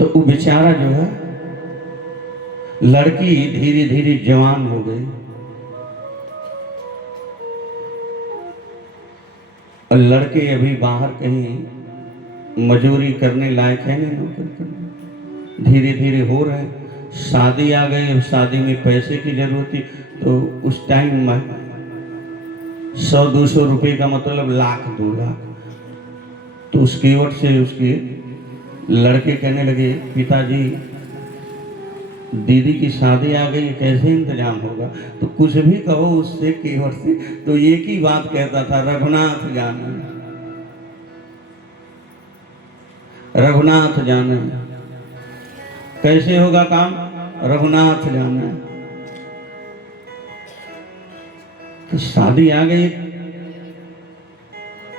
तो वो बेचारा जो है, लड़की धीरे धीरे जवान हो गई और लड़के अभी बाहर कहीं मजदूरी करने लायक है नहीं, नौकरी करने धीरे धीरे हो रहे हैं। शादी आ गई, शादी में पैसे की जरूरत थी, तो उस टाइम में 100-200 रुपये का मतलब लाख 2 लाख। तो उसकी ओर से उसके लड़के कहने लगे, पिताजी दीदी की शादी आ गई, कैसे इंतजाम होगा? तो कुछ भी कहो उससे की ओर से, तो एक ही बात कहता था, रघुनाथ जाने, रघुनाथ जाने। कैसे होगा काम? रघुनाथ जाने। तो शादी आ गई,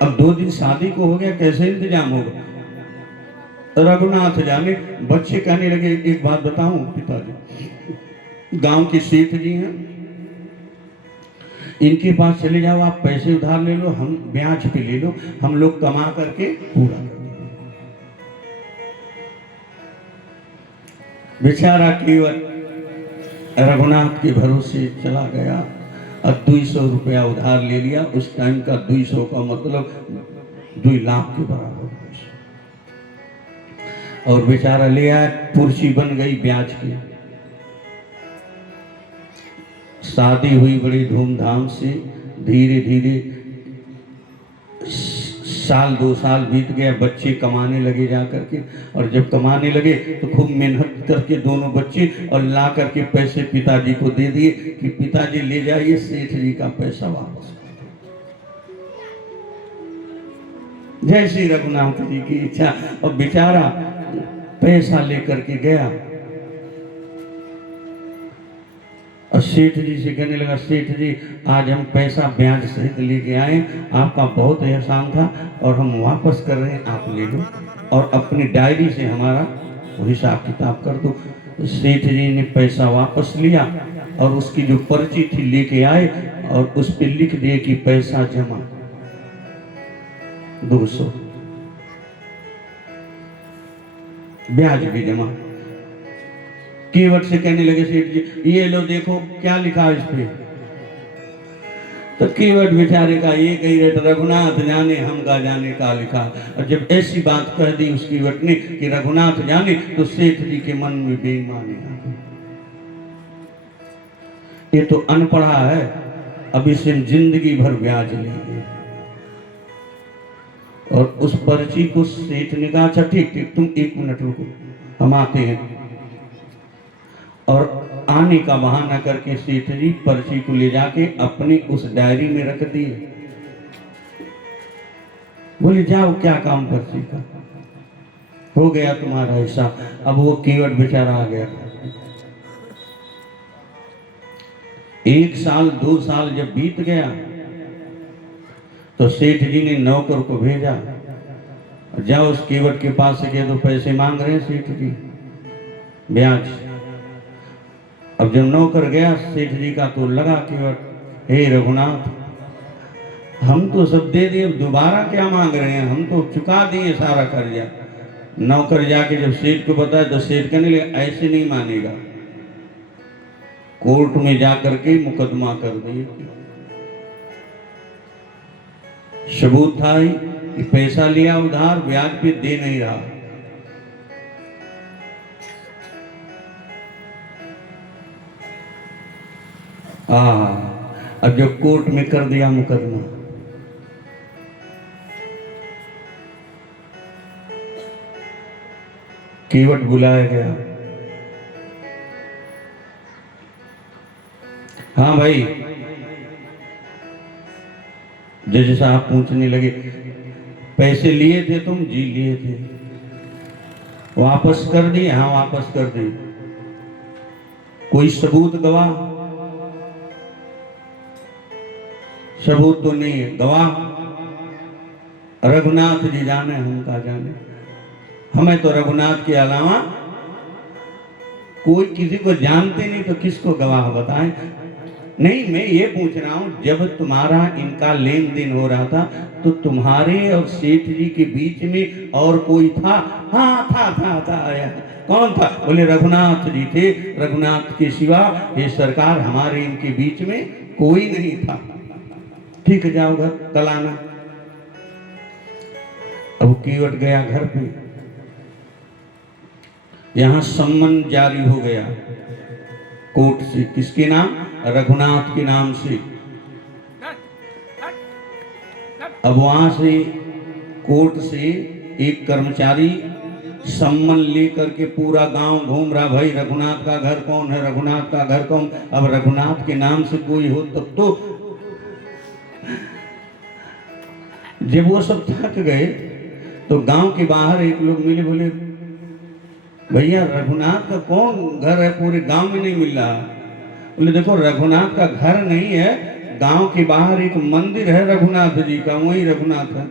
अब 2 दिन शादी को हो गया, कैसे इंतजाम होगा? रघुनाथ जाने। बच्चे कहने लगे, एक बात बताऊं पिताजी, गांव के सेठ जी हैं, इनके पास चले जाओ, आप पैसे उधार ले लो, हम ब्याज पे ले लो, हम लोग कमा करके पूरा कर देंगे। बेचारा केवल रघुनाथ के भरोसे चला गया और 200 रुपया उधार ले लिया। उस टाइम का 200 का मतलब 2 लाख के बराबर। और बेचारा ले आया, पुर्ची बन गई ब्याज की। शादी हुई बड़ी धूमधाम से, धीरे धीरे 1-2 साल बीत गया, बच्चे कमाने लगे जा करके। और जब कमाने लगे तो खूब मेहनत करके दोनों बच्चे और ला करके पैसे पिताजी को दे दिए कि पिताजी ले जाइए, सेठ जी का पैसा वापस। जय श्री रघुनाथ जी की इच्छा। और बेचारा पैसा लेकर के गया और सेठ जी से कहने लगा, सेठ जी आज हम पैसा ब्याज सहित लेके आए, आपका बहुत एहसान था और हम वापस कर रहे हैं, आप ले लो और अपनी डायरी से हमारा हिसाब किताब कर दो। तो सेठ जी ने पैसा वापस लिया और उसकी जो पर्ची थी लेके आए और उस पर लिख दिए कि पैसा जमा 200, ब्याज भी जमा। कीवट से कहने लगे सेठ जी, ये लो देखो क्या लिखा है इस पे। तो कीवट बेचारे का एक ही रेट, रघुनाथ जाने हम का जाने का लिखा। और जब ऐसी बात कह दी उस कीवट ने कि रघुनाथ जाने, तो सेठ जी के मन में बेईमानी आ गई। ये तो अनपढ़ा है, अब इसे जिंदगी भर ब्याज लेंगे। और उस पर्ची को सेठ ने कहा, अच्छा ठीक ठीक, तुम 1 मिनट रुको, हम आते हैं। और आने का बहाना करके सेठ जी पर्ची को ले जाके अपनी उस डायरी में रख दिए। बोले जाओ, क्या काम पर्ची का, हो गया तुम्हारा हिस्सा। अब वो कीवट बेचारा आ गया। 1 साल 2 साल जब बीत गया तो सेठ जी ने नौकर को भेजा, जाओ उस कीवट के पास से कह दो पैसे मांग रहे हैं सेठ जी, ब्याज। अब जब नौकर गया सेठ जी का, तो लगा कीवट, हे रघुनाथ, हम तो सब दे दिए, दोबारा क्या मांग रहे हैं, हम तो चुका दिए सारा कर्जा। नौकर जाके जब सेठ को बताया तो सेठ कहने लगे, ऐसे नहीं मानेगा, कोर्ट में जाकर के मुकदमा कर दिए। सबूत था ही कि पैसा लिया उधार, ब्याज पे दे नहीं रहा। अब जब कोर्ट में कर दिया मुकदमा, कीवट बुलाया गया। हाँ भाई, जज साहब पूछने लगे, पैसे लिए थे तुम? जी लिए थे। वापस कर दिए? हाँ वापस कर दिए। कोई सबूत गवाह? सबूत तो नहीं है। गवाह रघुनाथ जी जाने हम का जाने, हमें तो रघुनाथ के अलावा कोई किसी को जानते नहीं, तो किसको गवाह बताएं। नहीं, मैं ये पूछ रहा हूं, जब तुम्हारा इनका लेन देन हो रहा था तो तुम्हारे और सेठ जी के बीच में और कोई था? हाँ था आया। कौन था? बोले रघुनाथ जी थे, रघुनाथ के सिवा ये सरकार हमारे इनके बीच में कोई नहीं था। ठीक है, जाओ घर, कल आना। अब केवट गया घर पे, यहां सम्मन जारी हो गया कोर्ट से। किसके नाम? रघुनाथ के नाम से। अब वहां से कोर्ट से एक कर्मचारी सम्मन लेकर के पूरा गांव घूम रहा, भाई रघुनाथ का घर कौन है, रघुनाथ का घर कौन। अब रघुनाथ के नाम से कोई हो तब तो। जब वो सब थक गए तो गांव के बाहर एक लोग मिले, बोले भैया रघुनाथ का कौन घर है, पूरे गांव में नहीं मिल रहा। बोले देखो रघुनाथ का घर नहीं है, गांव के बाहर एक मंदिर है रघुनाथ जी का, वही रघुनाथ है।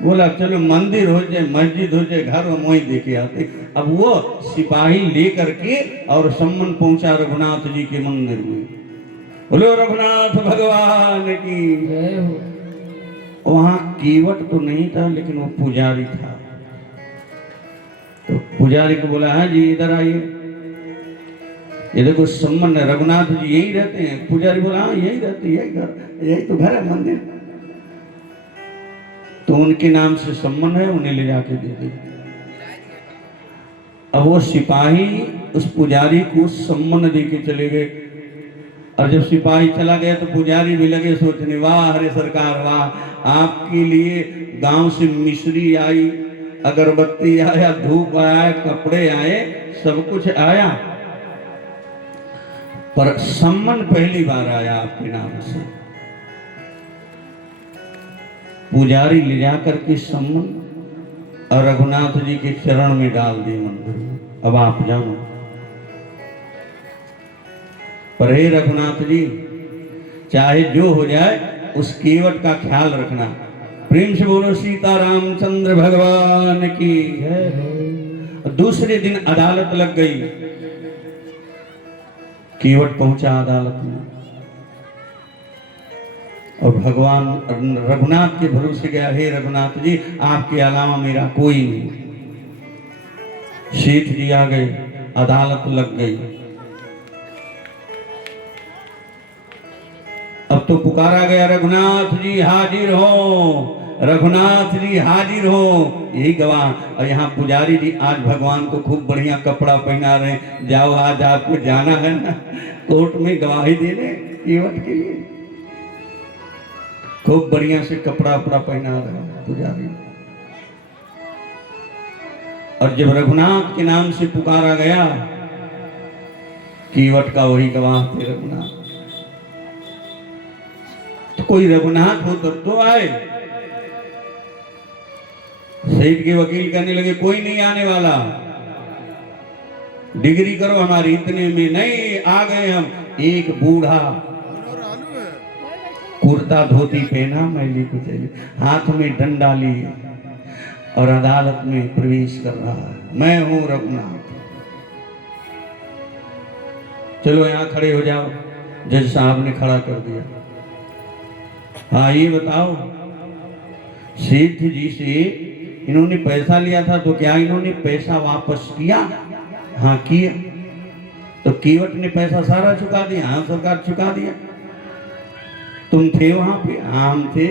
बोला चलो मंदिर हो जाए, मस्जिद हो जाए, घर वही देखे आते। अब वो सिपाही लेकर के और सम्मन पहुंचा रघुनाथ जी के मंदिर में। बोलो रघुनाथ भगवान की जय हो। वहां केवट तो नहीं था, लेकिन वो पुजारी था। तो पुजारी को बोला, हाँ जी इधर आइए, ये देखो सम्मन है, रघुनाथ जी यही रहते हैं। पुजारी बोला, हाँ यही रहते, यही घर, यही तो घर है, मंदिर। तो उनके नाम से सम्मन है, उन्हें ले जाके दे दी। अब वो सिपाही उस पुजारी को सम्मन दे के चले गए। और जब सिपाही चला गया तो पुजारी भी लगे सोचने, वाह हरे सरकार वाह, आपके लिए गांव से मिश्री आई, अगरबत्ती आया, धूप आया, कपड़े आए, सब कुछ आया, पर सम्मन पहली बार आया आपके नाम से। पुजारी ले जाकर के सम्मन और रघुनाथ जी के चरण में डाल दिए मंदिर में। अब आप जानो, पर हे रघुनाथ जी, चाहे जो हो जाए उस केवट का ख्याल रखना। प्रेम से बोलो सीता रामचंद्र भगवान की जय। दूसरे दिन अदालत लग गई। केवट पहुंचा अदालत में और भगवान रघुनाथ के भरोसे गया, हे रघुनाथ जी आपके अलावा मेरा कोई नहीं। सेठ जी आ गए, अदालत लग गई। अब तो पुकारा गया, रघुनाथ जी हाजिर हो, रघुनाथ जी हाजिर हो, यही गवाह। और यहाँ पुजारी जी आज भगवान को खूब बढ़िया कपड़ा पहना रहे, जाओ आज आपको जाना है ना कोर्ट में गवाही देने केवट के लिए। खूब बढ़िया से कपड़ा उपड़ा पहना रहे पुजारी। और जब रघुनाथ के नाम से पुकारा गया, केवट का वही गवाह थे रघुनाथ। तो कोई रघुनाथ हो तब तो आए। सेठ के वकील कहने लगे, कोई नहीं आने वाला, डिग्री करो हमारी इतने में। नहीं, आ गए हम। एक बूढ़ा कुर्ता धोती पहना, मैली कुचैली, हाथ में डंडा लिए और अदालत में प्रवेश कर रहा है, मैं हूं रघुनाथ। चलो यहां खड़े हो जाओ। जज साहब ने खड़ा कर दिया। हाँ ये बताओ, सेठ जी से इन्होंने पैसा लिया था, तो क्या इन्होंने पैसा वापस किया? हाँ किया। तो केवट ने पैसा सारा चुका दिया? हाँ सरकार चुका दिया। तुम थे वहां पे? हाँ हम थे।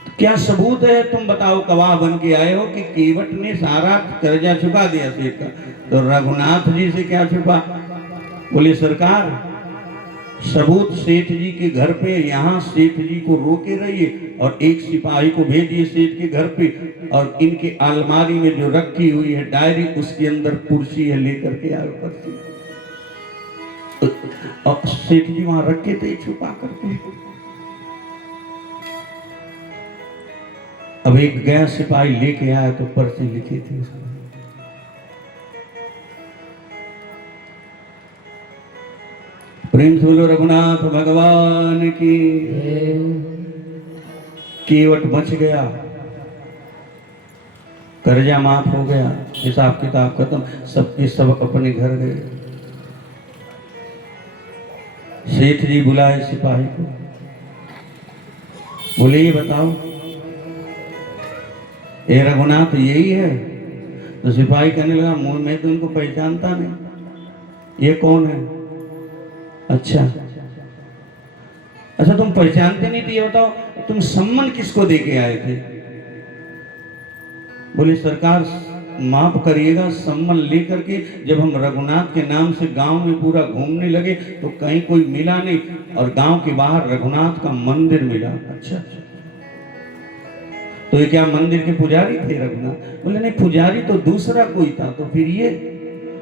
तो क्या सबूत है? तुम बताओ, गवाह बन के आए हो कि केवट ने सारा कर्जा चुका दिया सेठ का। तो रघुनाथ जी से क्या छुपा? बोले सरकार सबूत सेठ जी के घर पे, यहाँ सेठ जी को रोके रहिए और एक सिपाही को भेजिए सेठ के घर पे, और इनके अलमारी में जो रखी हुई है डायरी, उसके अंदर कुर्सी है, लेकर के आए पर्ची। और सेठ जी वहां रखे थे छुपा करके। अब एक गया सिपाही लेके आया तो पर्ची लिखी थी उसमें। प्रेम से बोलो रघुनाथ भगवान की। केवट बच गया, कर्जा माफ हो गया, हिसाब किताब खत्म, सबके सब अपने घर गए। सेठ जी बुलाए सिपाही को, बोले ये बताओ ये रघुनाथ यही है? तो सिपाही कहने लगा मैं तो उनको पहचानता नहीं, ये कौन है? अच्छा तुम पहचानते नहीं थे, ये बताओ तुम सम्मन किसको दे के आए थे? बोले सरकार माफ करिएगा, सम्मन लेकर के जब हम रघुनाथ के नाम से गांव में पूरा घूमने लगे तो कहीं कोई मिला नहीं, और गांव के बाहर रघुनाथ का मंदिर मिला। अच्छा तो ये क्या मंदिर के पुजारी थे रघुनाथ? बोले नहीं, पुजारी तो दूसरा कोई था। तो फिर ये?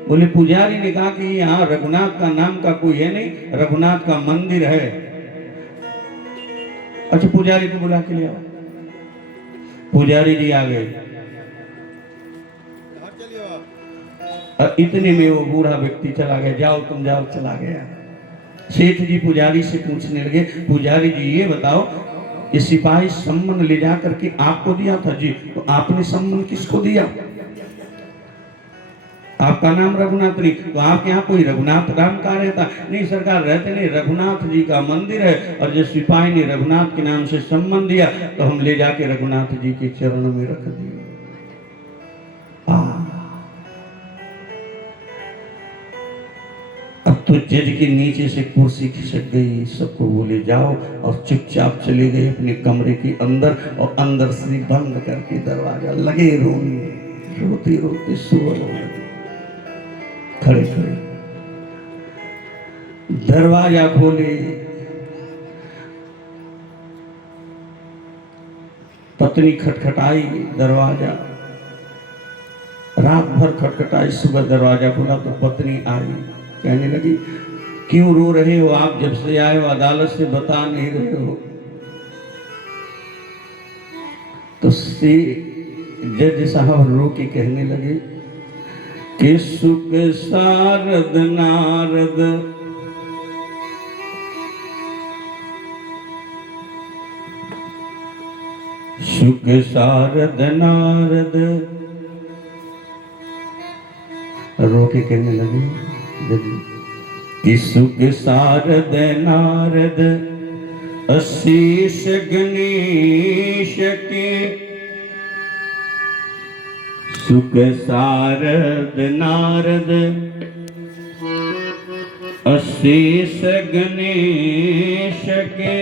बोले पुजारी ने कहा कि यहाँ रघुनाथ का नाम का कोई है नहीं, रघुनाथ का मंदिर है। अच्छा पुजारी को बुला के ले आओ। पुजारी जी आ गए, इतने में वो बूढ़ा व्यक्ति चला गया, जाओ तुम जाओ, चला गया। सेठ जी पुजारी से पूछने लगे, पुजारी जी ये बताओ ये सिपाही सम्मन ले जा करके आपको दिया था? जी। तो आपने सम्मन किसको दिया? आपका नाम रघुनाथ नहीं, तो आपके यहाँ कोई रघुनाथ राम का रहता? नहीं सरकार रहते नहीं, रघुनाथ जी का मंदिर है, और जो सिपाही ने रघुनाथ के नाम से सम्मन दिया तो हम ले जाके रघुनाथ जी के चरणों में रख दिए। अब तो जज के नीचे से कुर्सी खिसक गई, सबको बोले जाओ, और चुपचाप चले गए अपने कमरे के अंदर, और अंदर से बंद करके दरवाजा लगे रोने, रोते रोते सुअर हो लगे, खड़े खड़े दरवाजा खोले, पत्नी खटखटाई दरवाजा, रात भर खटखटाई, सुबह दरवाजा खुला तो पत्नी आई, कहने लगी क्यों रो रहे हो आप? जब से आए हो अदालत से बता नहीं रहे हो। तो से जज साहब रो के कहने लगे कि सुख सारद नारद सुख सारद नारद, रो के कहने लगे कि सुख सारद नारद अशीष गणेश के, सुख सारद नारद अशीष गणेश के,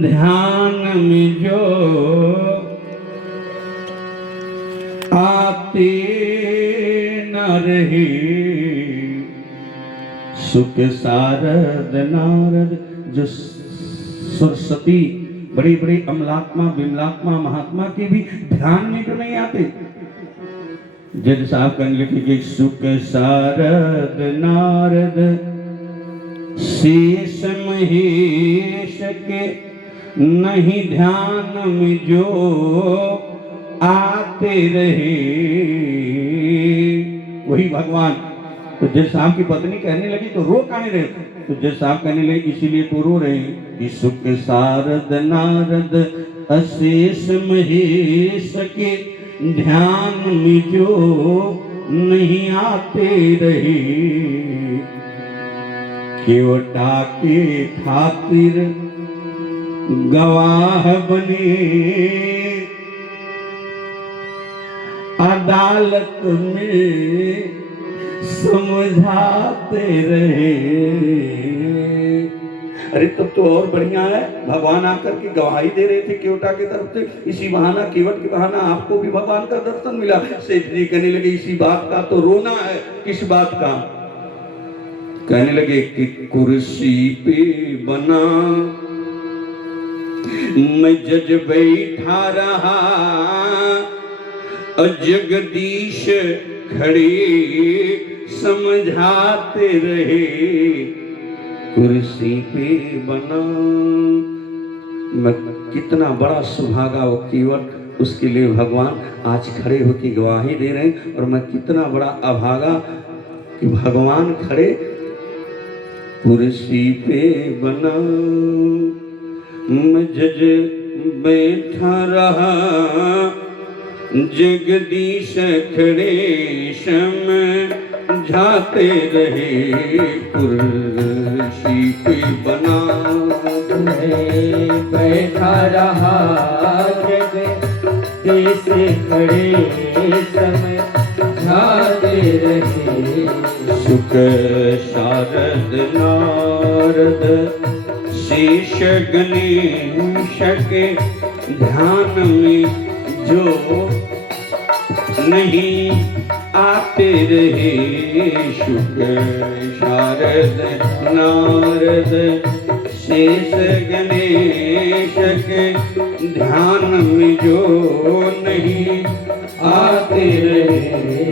ध्यान में जो आते न रहे, सुख सारद नारद। जो सरस्वती बड़ी बड़ी अमलात्मा विमलात्मा महात्मा के भी ध्यान में तो नहीं आते। जज साहब कहने लगे कि सुख सारद नारद शेष महेश के, नहीं ध्यान में जो आते रहे, वही भगवान। तो जज साहब की पत्नी कहने लगी तो रो काहे रहे? तो जज साहब कहने लगे इसीलिए तो रो रहे कि सुख सारद नारद अशेष महेश के, ध्यान में जो नहीं आते रहे, केवटा के खातिर गवाह बने, अदालत में समझाते रहे। अरे तब तो और बढ़िया है, भगवान आकर के गवाही दे रहे थे केवटा की तरफ से, इसी बहाना केवट के बहाना आपको भी भगवान का दर्शन मिला। सेठ जी कहने लगे इसी बात का तो रोना है। किस बात का? कहने लगे कि कुर्सी पे बना मैं जज बैठा रहा, जगदीश खड़े समझाते रहे, कुर्सी पे बना। मैं कितना बड़ा सुभागा वो केवट, उसके लिए भगवान आज खड़े होकर गवाही दे रहे हैं। और मैं कितना बड़ा अभागा कि भगवान खड़े कुर्सी पे बना मैं जज बैठा रहा, जगदीश खड़े समझाते रहे, कुर्सी पे बना बैठा रहा जगदीश खड़े समझाते रहे। सुख शारद नारद शेष गणेश के ध्यान में जो नहीं आते रहे, शुक शारद नारद शेष गणेश के ध्यान में जो नहीं आते रहे,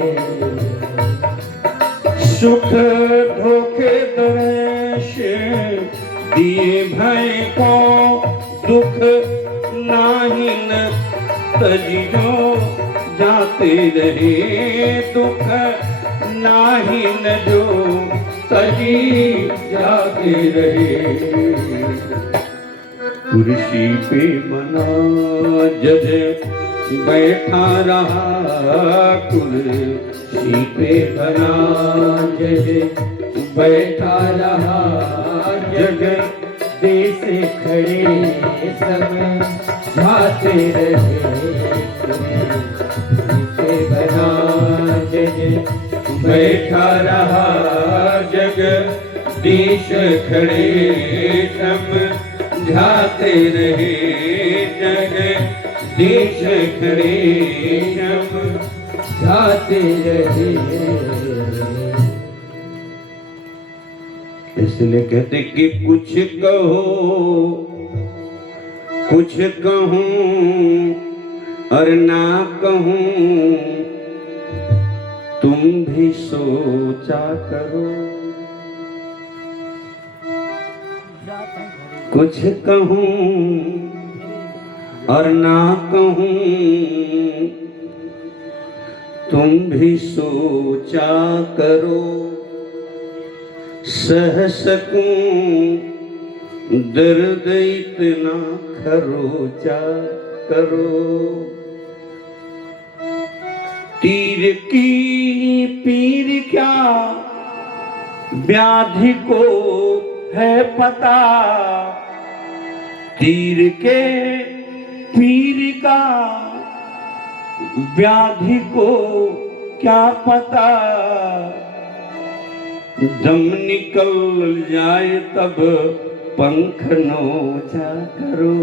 सुख धोखे दर्श दिए भय को दुख नाही न तजियो जाते रहे, दुख नाही न जो तजी जाते रहे। कुर्सी पे बना जज बैठा रहा, कुर्सी पे बना जग बैठा रहा जगदीश खड़े समझाते रहे। कुर्सी बना जग बैठा रहा जगदीश खड़े समझाते रहे, जगदीश खड़े समझाते रहे। इसलिए कहते कि कुछ कहो कुछ कहूं और ना कहूं, तुम भी सोचा करो। कुछ कहूं और ना कहूं, तुम भी सोचा करो। सह सकूं दर्द इतना खरोचा करो। तीर की पीर क्या व्याधि को है पता, तीर के पीर का व्याधि को क्या पता। दम निकल जाए तब पंख नोचा करो।